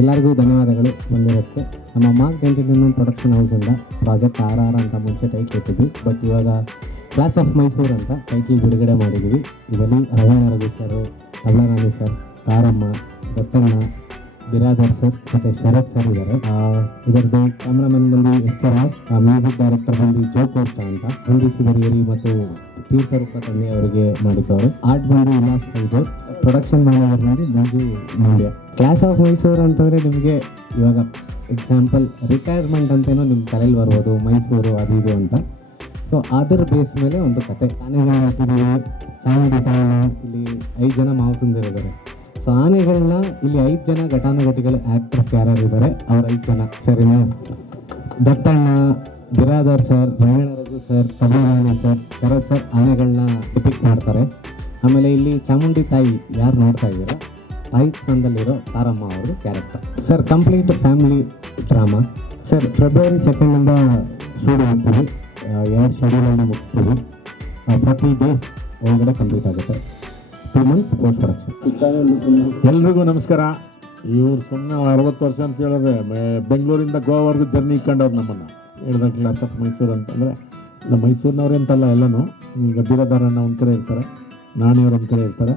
ಎಲ್ಲರಿಗೂ ಧನ್ಯವಾದಗಳು ಬಂದಿರೋಕ್ಕೆ. ನಮ್ಮ ಮಾರ್ಕ್ ಎಂಟರ್ಟೈನ್ಮೆಂಟ್ ಪ್ರೊಡಕ್ಷನ್ ಹೌಸಿಂದ ಪ್ರಾಜೆಕ್ಟ್ RR ಅಂತ ಮುಂಚೆ ಟೈಟ್ಲ್ ಇಟ್ಟಿದ್ವಿ. ಬಟ್ ಇವಾಗ ಕ್ಲಾಸ್ ಆಫ್ ಮೈಸೂರು ಅಂತ ಟೈಟ್ಲ್ ಬಿಡುಗಡೆ ಮಾಡಿದ್ದೀವಿ. ಇದರಲ್ಲಿ Raveena Raghu sir, Tabla Rani sir, Taramma, Dattanna, Biradar sir ಮತ್ತು ಶರತ್ ಸರ್ ಇದ್ದಾರೆ. ಇದರದ್ದು ಕ್ಯಾಮ್ರಾಮನ್ ಬಂದು ಎಸ್ಪರಾಜ್, ಮ್ಯೂಸಿಕ್ ಡೈರೆಕ್ಟರ್ ಬಂದು ಜೋಕೋರ್ತ ಅಂತ, ಹೊಂದಿಸಿದರಿಯರಿ ಮತ್ತು ತೀರ್ಥರೂಪ ತಂದೆ ಅವರಿಗೆ ಮಾಡಿದ್ದವರು. ಆರ್ಟ್ ಬಂದು ವಿಲಾಸ್ ಹೈದರ್, ಪ್ರೊಡಕ್ಷನ್ ಮ್ಯಾನೇಜರ್ ಬಂದು ಮಂಜು ಮಂಡ್ಯ. ಕ್ಲಾಸ್ ಆಫ್ ಮೈಸೂರು ಅಂತಂದರೆ ನಿಮಗೆ ಇವಾಗ ಎಕ್ಸಾಂಪಲ್ ರಿಟೈರ್ಮೆಂಟ್ ಅಂತೇನೋ ನಿಮ್ಮ ತಲೆಯಲ್ಲಿ ಬರ್ಬೋದು, ಮೈಸೂರು ಅದು ಇದು ಅಂತ. ಸೊ ಅದರ ಬೇಸ್ ಮೇಲೆ ಒಂದು ಕತೆ. ಆನೆಗಳನ್ನ ಹಾಕಿದ್ದೀವಿ, ಚಾಮುಂಡಿ ತಾಯಿನ ಇಲ್ಲಿ 5 ಜನ ಮಾವುತಂದಿರಿದ್ದಾರೆ. ಸೊ ಆನೆಗಳನ್ನ ಇಲ್ಲಿ 5 ಜನ ಘಟಾನುಘಟಿಗಳು ಆ್ಯಕ್ಟರ್ಸ್ ಯಾರ್ಯಾರು ಇದ್ದಾರೆ ಅವ್ರು 5 ಜನ ಸರಿನಾ. Dattanna, Biradar sir, Raveena Raghu sir, Tabla Rani sir, Sharath sir ಆನೆಗಳನ್ನ ಡಿಪಿಕ್ಟ್ ಮಾಡ್ತಾರೆ. ಆಮೇಲೆ ಇಲ್ಲಿ ಚಾಮುಂಡಿ ತಾಯಿ ಯಾರು ನೋಡ್ತಾ ಇದ್ದೀರಾ, ತಾಯಿ ಸ್ಥಾನದಲ್ಲಿರೋ ತಾರಮ್ಮ ಅವರು character. Sir complete family drama. Sir February 2 shoot ಹೋಗ್ತೀವಿ, 2 ಶೆಡ್ಯೂಲನ್ನು ಮುಗಿಸ್ತೀವಿ. 40 ಡೇಸ್ ಒಳಗಡೆ ಕಂಪ್ಲೀಟ್ ಆಗುತ್ತೆ. 2 months ಪೋಸ್ಟ್ ಪ್ರೊಡಕ್ಷನ್. ಎಲ್ರಿಗೂ ನಮಸ್ಕಾರ. ಇವ್ರು ಸುಮ್ಮನೆ 60 ವರ್ಷ ಅಂತ ಹೇಳಿದ್ರೆ ಬೆಂಗಳೂರಿಂದ ಗೋವಾವರೆಗೂ ಜರ್ನಿ ಇಟ್ಕೊಂಡವ್ರು ನಮ್ಮನ್ನು. ಹೇಳಿದ ಕ್ಲಾಸ್ ಆಫ್ ಮೈಸೂರು ಅಂತಂದರೆ ಇಲ್ಲ ಮೈಸೂರಿನವ್ರೆ ಅಂತಲ್ಲ, ಎಲ್ಲನೂ ಈಗ ಬಿರಾದಾರಣ್ಣ ಒಂದು ಕಡೆ ಇರ್ತಾರೆ, ನಾಣಿಯವ್ರು ಒಂದು ಕಡೆ ಇರ್ತಾರೆ,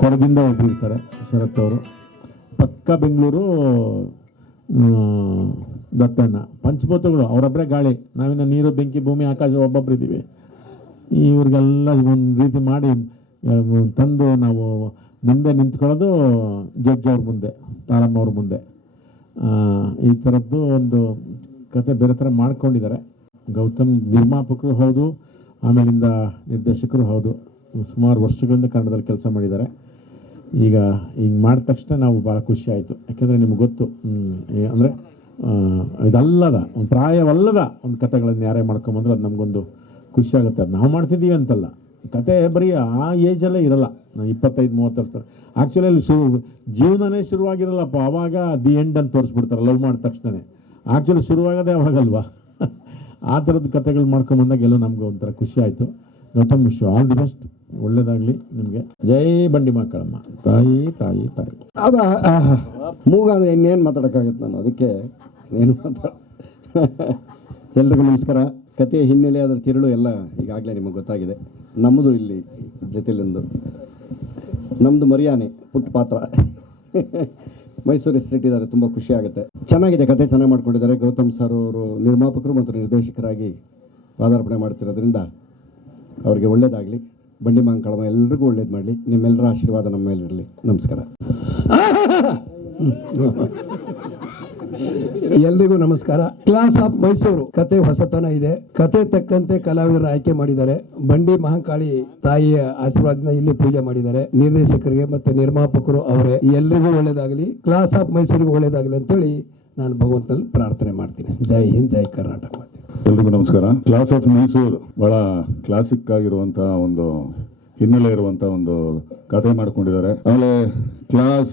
ಕೊಡಗಿಂದ ಒಬ್ಬರು ಶರತ್ ಅವರು, ಪಕ್ಕ ಬೆಂಗಳೂರು ದತ್ತಣ್ಣ, ಪಂಚಭೂತಗಳು ಅವರೊಬ್ಬರೇ ಗಾಳಿ, ನಾವಿನ್ನ ನೀರು ಬೆಂಕಿ ಭೂಮಿ ಆಕಾಶ ಒಬ್ಬೊಬ್ರು ಇದ್ದೀವಿ. ಇವ್ರಿಗೆಲ್ಲ ಒಂದು ರೀತಿ ಮಾಡಿ ತಂದು ನಾವು ಮುಂದೆ ನಿಂತ್ಕೊಳ್ಳೋದು ಜಡ್ಜ್ ಅವ್ರ ಮುಂದೆ, ತಾರಮ್ಮ ಅವ್ರ ಮುಂದೆ. ಈ ಥರದ್ದು ಒಂದು ಕತೆ ಬೇರೆ ಥರ ಮಾಡ್ಕೊಂಡಿದ್ದಾರೆ. ಗೌತಮ್ ನಿರ್ಮಾಪಕರು ಹೌದು, ಆಮೇಲಿಂದ ನಿರ್ದೇಶಕರು ಹೌದು. ಸುಮಾರು ವರ್ಷಗಳಿಂದ ಕನ್ನಡದಲ್ಲಿ ಕೆಲಸ ಮಾಡಿದ್ದಾರೆ. ಈಗ ಹಿಂಗೆ ಮಾಡಿದ ತಕ್ಷಣ ನಾವು ಭಾಳ ಖುಷಿ ಆಯಿತು. ಯಾಕೆಂದರೆ ನಿಮ್ಗೆ ಗೊತ್ತು, ಅಂದರೆ ಇದಲ್ಲದ ಒಂದು ಪ್ರಾಯವಲ್ಲದ ಒಂದು ಕಥೆಗಳನ್ನು ಯಾರೇ ಮಾಡ್ಕೊಂಬಂದ್ರೆ ಅದು ನಮಗೊಂದು ಖುಷಿ ಆಗುತ್ತೆ. ಅದು ನಾವು ಮಾಡ್ತಿದ್ದೀವಿ ಅಂತಲ್ಲ, ಕತೆ ಬರೀ ಆ ಏಜಲ್ಲೇ ಇರಲ್ಲ. 25-30 ವರ್ಷ ಆ್ಯಕ್ಚುಲಿ ಅಲ್ಲಿ ಜೀವನನೇ ಶುರುವಾಗಿರಲ್ಲಪ್ಪ, ಆವಾಗ ದಿ ಎಂಡ್ ಅಂತ ತೋರಿಸ್ಬಿಡ್ತಾರೆ ಲವ್ ಮಾಡಿದ ತಕ್ಷಣವೇ. ಆ್ಯಕ್ಚುಲಿ ಶುರುವಾಗೋದೇ ಅವಾಗಲ್ವಾ. ಆ ಥರದ್ದು ಕತೆಗಳು ಮಾಡ್ಕೊಂಬಂದಾಗ ಎಲ್ಲೋ ನಮ್ಗೆ ಒಂಥರ ಖುಷಿ ಆಯಿತು. ಗೌತಮ್ ವಿಶ್ವ ಆಲ್ ದಿ ಬೆಸ್ಟ್, ಒಳ್ಳೇದಾಗಲಿ ನಿಮಗೆ. ಜೈ ಬಂಡಿ ಮಕ್ಕಳಮ್ಮ, ತಾಯಿ ತಾಯಿ ತಾಯಿ. ಮೂಗಾದ್ರೆ ಇನ್ನೇನು ಮಾತಾಡೋಕ್ಕಾಗುತ್ತೆ ನಾನು, ಅದಕ್ಕೆ ಏನು ಎಲ್ರಿಗೂ ನಮಸ್ಕಾರ. ಕಥೆಯ ಹಿನ್ನೆಲೆ ಅದರ ತಿರುಳು ಎಲ್ಲ ಈಗಾಗಲೇ ನಿಮಗೆ ಗೊತ್ತಾಗಿದೆ. ನಮ್ಮದು ಇಲ್ಲಿ ಜೊತೆಲಿಂದು ನಮ್ಮದು ಮರಿಯಾನೆ ಪುಟ್ಟ ಪಾತ್ರ ಮೈಸೂರು ಹೆಸರಿಟ್ಟಿದ್ದಾರೆ. ತುಂಬ ಖುಷಿ ಆಗುತ್ತೆ. ಚೆನ್ನಾಗಿದೆ, ಕತೆ ಚೆನ್ನಾಗಿ ಮಾಡ್ಕೊಂಡಿದ್ದಾರೆ. ಗೌತಮ್ ಸರ್ ಅವರು ನಿರ್ಮಾಪಕರು ಮತ್ತು ನಿರ್ದೇಶಕರಾಗಿ ಪಾದಾರ್ಪಣೆ ಮಾಡ್ತಿರೋದ್ರಿಂದ ಅವರಿಗೆ ಒಳ್ಳೇದಾಗಲಿ. ಬಂಡಿ ಮಾಂಕಳಮ್ಮ ಎಲ್ರಿಗೂ ಒಳ್ಳೇದು ಮಾಡಲಿ. ನಿಮ್ಮೆಲ್ಲರ ಆಶೀರ್ವಾದ ನಮ್ಮ ಮೇಲಿರಲಿ. ನಮಸ್ಕಾರ. ಎಲ್ರಿಗೂ ನಮಸ್ಕಾರ. ಕ್ಲಾಸ್ ಆಫ್ ಮೈಸೂರು ಕತೆ ಹೊಸತನ ಇದೆ. ಕತೆ ತಕ್ಕಂತೆ ಕಲಾವಿದರ ಆಯ್ಕೆ ಮಾಡಿದ್ದಾರೆ. ಬಂಡಿ ಮಹಾಕಾಳಿ ತಾಯಿಯ ಆಶೀರ್ವಾದದಿಂದ ಇಲ್ಲಿ ಪೂಜೆ ಮಾಡಿದ್ದಾರೆ. ನಿರ್ದೇಶಕರಿಗೆ ಮತ್ತೆ ನಿರ್ಮಾಪಕರು ಅವರೇ. ಎಲ್ರಿಗೂ ಒಳ್ಳೇದಾಗಲಿ, ಕ್ಲಾಸ್ ಆಫ್ ಮೈಸೂರಿಗೆ ಒಳ್ಳೇದಾಗಲಿ ಅಂತೇಳಿ ನಾನು ಭಗವಂತನಲ್ಲಿ ಪ್ರಾರ್ಥನೆ ಮಾಡ್ತೀನಿ. ಜೈ ಹಿಂದ್, ಜೈ ಕರ್ನಾಟಕ. ಎಲ್ರಿಗೂ ನಮಸ್ಕಾರ. ಕ್ಲಾಸ್ ಆಫ್ ಮೈಸೂರು ಬಹಳ ಕ್ಲಾಸಿಕ್ ಆಗಿರುವಂತಹ ಒಂದು ಹಿನ್ನೆಲೆ ಇರುವಂತಹ ಒಂದು ಕಥೆ ಮಾಡ್ಕೊಂಡಿದ್ದಾರೆ. ಆಮೇಲೆ ಕ್ಲಾಸ್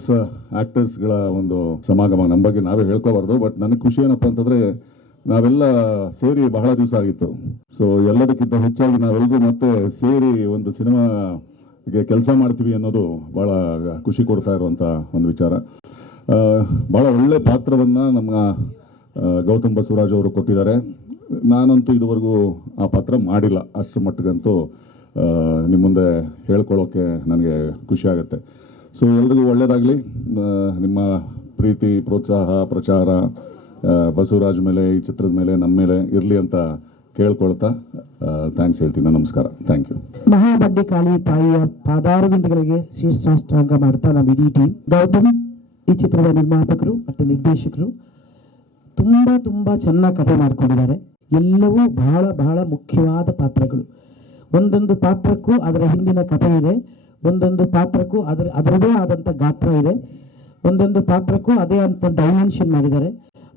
ಆಕ್ಟರ್ಸ್ಗಳ ಒಂದು ಸಮಾಗಮ. ನಮ್ಮ ಬಗ್ಗೆ ನಾವೇ ಹೇಳ್ಕೋಬಾರ್ದು, ಬಟ್ ನನಗೆ ಖುಷಿ ಏನಪ್ಪ ಅಂತಂದ್ರೆ ನಾವೆಲ್ಲ ಸೇರಿ ಬಹಳ ದಿವಸ ಆಗಿತ್ತು. ಸೊ ಎಲ್ಲದಕ್ಕಿಂತ ಹೆಚ್ಚಾಗಿ ನಾವೆಲ್ಲರೂ ಮತ್ತೆ ಸೇರಿ ಒಂದು ಸಿನಿಮಾಗೆ ಕೆಲಸ ಮಾಡ್ತೀವಿ ಅನ್ನೋದು ಬಹಳ ಖುಷಿ ಕೊಡ್ತಾ ಇರುವಂಥ ಒಂದು ವಿಚಾರ. ಬಹಳ ಒಳ್ಳೆ ಪಾತ್ರವನ್ನು ನಮ್ಮ ಗೌತಮ್ ಬಸವರಾಜ್ ಅವರು ಕೊಟ್ಟಿದ್ದಾರೆ. ನಾನಂತೂ ಇದುವರೆಗೂ ಆ ಪಾತ್ರ ಮಾಡಿಲ್ಲ, ಅಷ್ಟು ಮಟ್ಟಿಗಂತೂ ನಿಮ್ಮ ಮುಂದೆ ಹೇಳ್ಕೊಳ್ಳೋಕ್ಕೆ ನನಗೆ ಖುಷಿ ಆಗುತ್ತೆ. ಸೊ ಎಲ್ರಿಗೂ ಒಳ್ಳೆಯದಾಗಲಿ. ನಿಮ್ಮ ಪ್ರೀತಿ, ಪ್ರೋತ್ಸಾಹ, ಪ್ರಚಾರ ಬಸವರಾಜ್ ಮೇಲೆ, ಈ ಚಿತ್ರದ ಮೇಲೆ, ನಮ್ಮ ಮೇಲೆ ಇರಲಿ ಅಂತ ಕೇಳ್ಕೊಳ್ತಾ ಥ್ಯಾಂಕ್ಸ್ ಹೇಳ್ತೀನಿ. ನಮಸ್ಕಾರ. Thank you. ಮಹಾಬಡ್ಡಿ ಕಾಳಿ ತಾಯಿಯ ಪಾದಾರವಿಂದಗಳಿಗೆ ಶೀರ್ಷಾಷ್ಟಾಂಗ ಮಾಡ್ತಾ ನಮ್ಮ ಇಡೀ ಟೀಮ್. ಗೌತಮ್ ಈ ಚಿತ್ರದ ನಿರ್ಮಾಪಕರು ಮತ್ತು ನಿರ್ದೇಶಕರು ತುಂಬ ಚೆನ್ನಾಗಿ ಕಥೆ ಮಾಡ್ಕೊಂಡಿದ್ದಾರೆ. ಎಲ್ಲವೂ ಬಹಳ ಬಹಳ ಮುಖ್ಯವಾದ ಪಾತ್ರಗಳು. ಒಂದೊಂದು ಪಾತ್ರಕ್ಕೂ ಅದರ ಹಿಂದಿನ ಕಥೆ ಇದೆ, ಒಂದೊಂದು ಪಾತ್ರಕ್ಕೂ ಅದರದೇ ಆದಂಥ ಗಾತ್ರ ಇದೆ, ಒಂದೊಂದು ಪಾತ್ರಕ್ಕೂ ಅದೇ ಅಂತ ಡೈಮೆನ್ಷನ್ ಮಾಡಿದ್ದಾರೆ.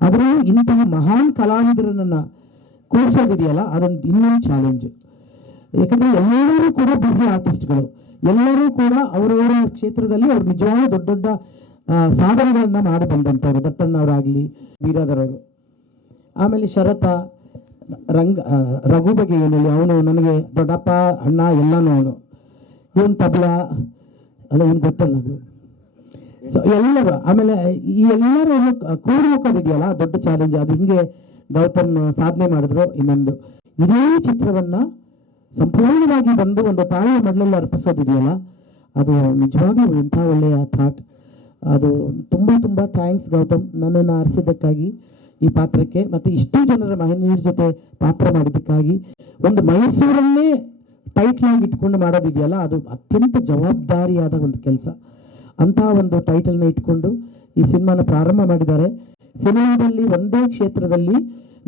ಅದರಲ್ಲೂ ಇಂತಹ ಮಹಾನ್ ಕಲಾವಿದರನ್ನು ಕೂರಿಸೋದಿದೆಯಲ್ಲ, ಅದೊಂದು ಇನ್ನೊಂದು ಚಾಲೆಂಜ್. ಯಾಕಂದರೆ ಎಲ್ಲರೂ ಕೂಡ ಬ್ಯುಸಿ ಆರ್ಟಿಸ್ಟ್ಗಳು, ಎಲ್ಲರೂ ಕೂಡ ಅವರವರ ಕ್ಷೇತ್ರದಲ್ಲಿ ಅವ್ರು ನಿಜವಾದ ದೊಡ್ಡ ದೊಡ್ಡ ಸಾಧನೆಗಳನ್ನ ಮಾಡಿ ಬಂದಂಥವ್ರು. ದತ್ತಣ್ಣವರಾಗಲಿ, ಬಿರಾದರ್ ಅವರು, ಆಮೇಲೆ ಶರತ, ರಘು ಬಗ್ಗೆ ಏನಿಲ್ಲ, ಅವನು ನನಗೆ ದೊಡ್ಡಪ್ಪ ಅಣ್ಣ ಎಲ್ಲನೂ. ಅವನು ಇವನು ತಬಲಾ ಅಲ್ಲ, ಇವನು ಗೊತ್ತಲ್ಲ ಅದು. ಸೊ ಎಲ್ಲರೂ ಆಮೇಲೆ ಈ ಎಲ್ಲರೂ ಕೂಡಿ ಹೋಗೋದಿದೆಯಲ್ಲ ದೊಡ್ಡ ಚಾಲೆಂಜ್, ಅದು ಹಿಂಗೆ ಗೌತಮ್ ಸಾಧನೆ ಮಾಡಿದ್ರು. ಇನ್ನೊಂದು ಇದೇ ಚಿತ್ರವನ್ನ ಸಂಪೂರ್ಣವಾಗಿ ಬಂದು ಒಂದು ತಾಯಿಯ ಮಡಲಲ್ಲಿ ಅರ್ಪಿಸೋದಿದೆಯಲ್ಲ, ಅದು ನಿಜವಾಗಿಯೂ ಇಂಥ ಒಳ್ಳೆಯ ಥಾಟ್. ಅದು ತುಂಬ ತುಂಬ ಥ್ಯಾಂಕ್ಸ್ ಗೌತಮ್, ನನ್ನನ್ನು ಆರಿಸಿದ್ದಕ್ಕಾಗಿ ಈ ಪಾತ್ರಕ್ಕೆ, ಮತ್ತು ಇಷ್ಟು ಜನರ ಮಹನೀಯರ ಜೊತೆ ಪಾತ್ರ ಮಾಡಿದ್ದಕ್ಕಾಗಿ. ಒಂದು ಮೈಸೂರನ್ನೇ ಟೈಟ್ಲ್ ಆಗಿ ಇಟ್ಕೊಂಡು ಮಾಡೋದಿದೆಯಲ್ಲ, ಅದು ಅತ್ಯಂತ ಜವಾಬ್ದಾರಿಯಾದ ಒಂದು ಕೆಲಸ. ಅಂತಹ ಒಂದು ಟೈಟಲ್ನ ಇಟ್ಕೊಂಡು ಈ ಸಿನಿಮಾನ ಪ್ರಾರಂಭ ಮಾಡಿದ್ದಾರೆ. ಸಿನಿಮಾದಲ್ಲಿ ಒಂದೇ ಕ್ಷೇತ್ರದಲ್ಲಿ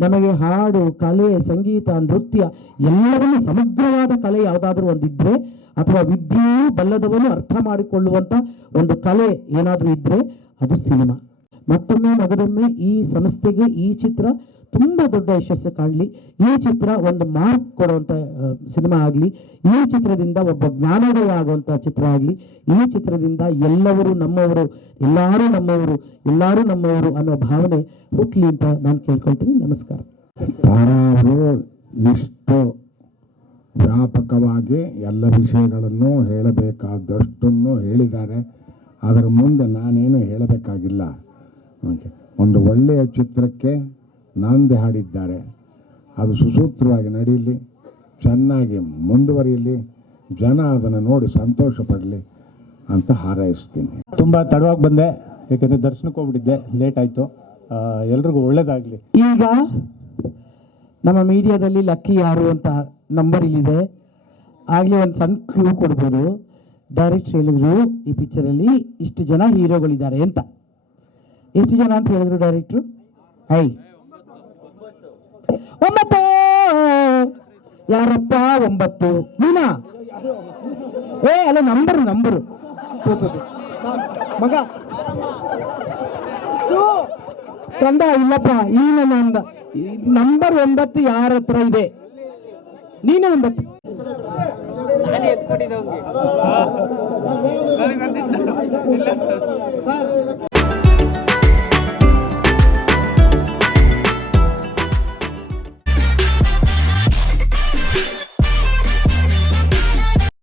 ನಮಗೆ ಹಾಡು, ಕಲೆ, ಸಂಗೀತ, ನೃತ್ಯ ಎಲ್ಲವನ್ನೂ ಸಮಗ್ರವಾದ ಕಲೆ ಯಾವುದಾದ್ರೂ ಒಂದಿದ್ರೆ, ಅಥವಾ ವಿದ್ಯೆಯೂ ಬಲ್ಲದವನು ಅರ್ಥ ಮಾಡಿಕೊಳ್ಳುವಂಥ ಒಂದು ಕಲೆ ಏನಾದರೂ ಇದ್ದರೆ ಅದು ಸಿನಿಮಾ. ಮತ್ತೊಮ್ಮೆ ಮಗದೊಮ್ಮೆ ಈ ಸಂಸ್ಥೆಗೆ ಈ ಚಿತ್ರ ತುಂಬ ದೊಡ್ಡ ಯಶಸ್ಸು ಕಾಣಲಿ. ಈ ಚಿತ್ರ ಒಂದು ಮಾರ್ಕ್ ಕೊಡುವಂಥ ಸಿನಿಮಾ ಆಗಲಿ. ಈ ಚಿತ್ರದಿಂದ ಒಬ್ಬ ಜ್ಞಾನೋದಯ ಆಗುವಂಥ ಚಿತ್ರ ಆಗಲಿ. ಈ ಚಿತ್ರದಿಂದ ಎಲ್ಲರೂ ನಮ್ಮವರು, ಎಲ್ಲರೂ ನಮ್ಮವರು, ಎಲ್ಲರೂ ನಮ್ಮವರು ಅನ್ನೋ ಭಾವನೆ ಹುಟ್ಟಲಿ ಅಂತ ನಾನು ಕೇಳ್ಕೊಳ್ತೀನಿ. ನಮಸ್ಕಾರ. ತಾರಾ ಅವರು ಇಷ್ಟು ವ್ಯಾಪಕವಾಗಿ ಎಲ್ಲ ವಿಷಯಗಳನ್ನು ಹೇಳಬೇಕಾದಷ್ಟನ್ನು ಹೇಳಿದ್ದಾರೆ. ಅದರ ಮುಂದೆ ನಾನೇನು ಹೇಳಬೇಕಾಗಿಲ್ಲ. ಒಂದು ಒಳ್ಳೆಯ ಚಿತ್ರಕ್ಕೆ ನಾಂದಿ ಹಾಡಿದ್ದಾರೆ. ಅದು ಸುಸೂತ್ರವಾಗಿ ನಡೆಯಲಿ, ಚೆನ್ನಾಗಿ ಮುಂದುವರಿಯಲಿ, ಜನ ಅದನ್ನು ನೋಡಿ ಸಂತೋಷ ಪಡಲಿ ಅಂತ ಹಾರೈಸ್ತೀನಿ. ತುಂಬ ತಡವಾಗಿ ಬಂದೆ, ಯಾಕಂದರೆ ದರ್ಶನಕ್ಕೆ ಹೋಗ್ಬಿಟ್ಟಿದ್ದೆ, ಲೇಟ್ ಆಯಿತು. ಎಲ್ರಿಗೂ ಒಳ್ಳೇದಾಗಲಿ. ಈಗ ನಮ್ಮ ಮೀಡಿಯಾದಲ್ಲಿ ಲಕ್ಕಿ ಯಾರು ಅಂತ ನಂಬರ್ ಇಲ್ಲಿದೆ. ಆಗಲೇ ಒಂದು ಸಣ್ಣ ಕ್ಲೂ ಕೊಡ್ಬೋದು. ಡೈರೆಕ್ಟರ್ ಹೇಳಿದ್ರು ಈ ಪಿಕ್ಚರಲ್ಲಿ ಇಷ್ಟು ಜನ ಹೀರೋಗಳಿದ್ದಾರೆ ಅಂತ. ಎಷ್ಟು ಜನ ಅಂತ ಹೇಳಿದ್ರು ಡೈರೆಕ್ಟ್ರು? 9. ಯಾರಪ್ಪ 9? ನೀನಾ? ಅಲ್ಲ, ನಂಬರು ಮಗ ಕಂದ ಇಲ್ಲಪ್ಪ, ಈ ನನ್ನ ನಂಬರ್ 9 ಯಾರ ಹತ್ರ ಇದೆ? ನೀನೇ 9.